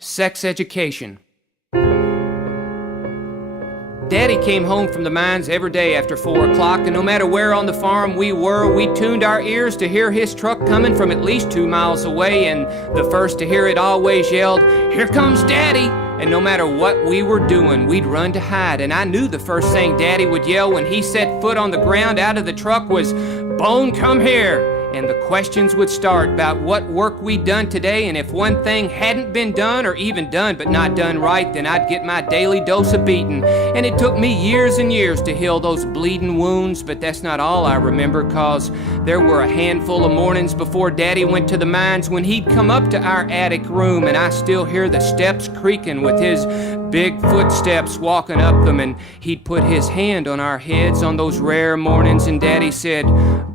Sex education. Daddy came home from the mines every day after 4 o'clock, and no matter where on the farm we were, we tuned our ears to hear his truck coming from at least 2 miles away, and the first to hear it always yelled, "Here comes Daddy!" And no matter what we were doing, we'd run to hide, and I knew the first thing Daddy would yell when he set foot on the ground out of the truck was, "Bone, come here!" And the questions would start about what work we'd done today, and if one thing hadn't been done, or even done but not done right, then I'd get my daily dose of beating. And it took me years and years to heal those bleeding wounds, but that's not all I remember, cause there were a handful of mornings before Daddy went to the mines when he'd come up to our attic room, and I still hear the steps creaking with his big footsteps walking up them, and he'd put his hand on our heads on those rare mornings, and Daddy said,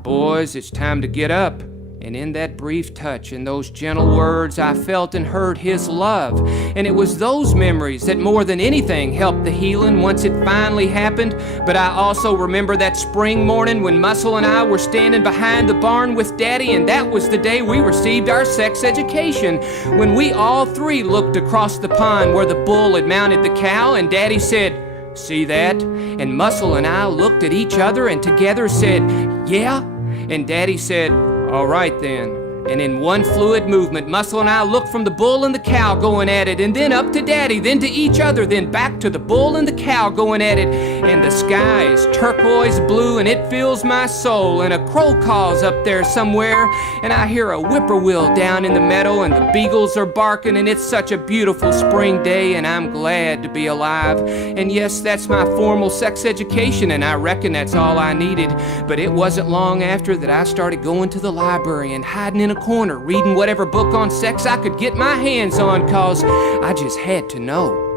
"Boys, it's time to get up." And in that brief touch and those gentle words, I felt and heard his love. And it was those memories that more than anything helped the healing once it finally happened. But I also remember that spring morning when Muscle and I were standing behind the barn with Daddy, and that was the day we received our sex education. When we all three looked across the pond where the bull had mounted the cow, and Daddy said, "See that?" And Muscle and I looked at each other and together said, "Yeah." And Daddy said, "All right then." And in one fluid movement, Muscle and I looked from the bull and the cow going at it, and then up to Daddy, then to each other, then back to the bull and the cow going at it. And the sky is turquoise blue, and it fills my soul, and a crow calls up there somewhere, and I hear a whippoorwill down in the meadow, and the beagles are barking, and it's such a beautiful spring day, and I'm glad to be alive. And yes, that's my formal sex education, and I reckon that's all I needed. But it wasn't long after that I started going to the library and hiding in a corner, reading whatever book on sex I could get my hands on, cause I just had to know.